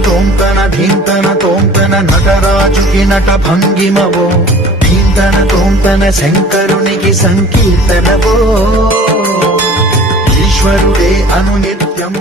తోంతన ధీంతన తోంతన నటరాజుకి నట భంగిమవో ధీంతన తోంతన శంకరునికి సంకీర్తనవో ఈశ్వరుడే అనునిత్యం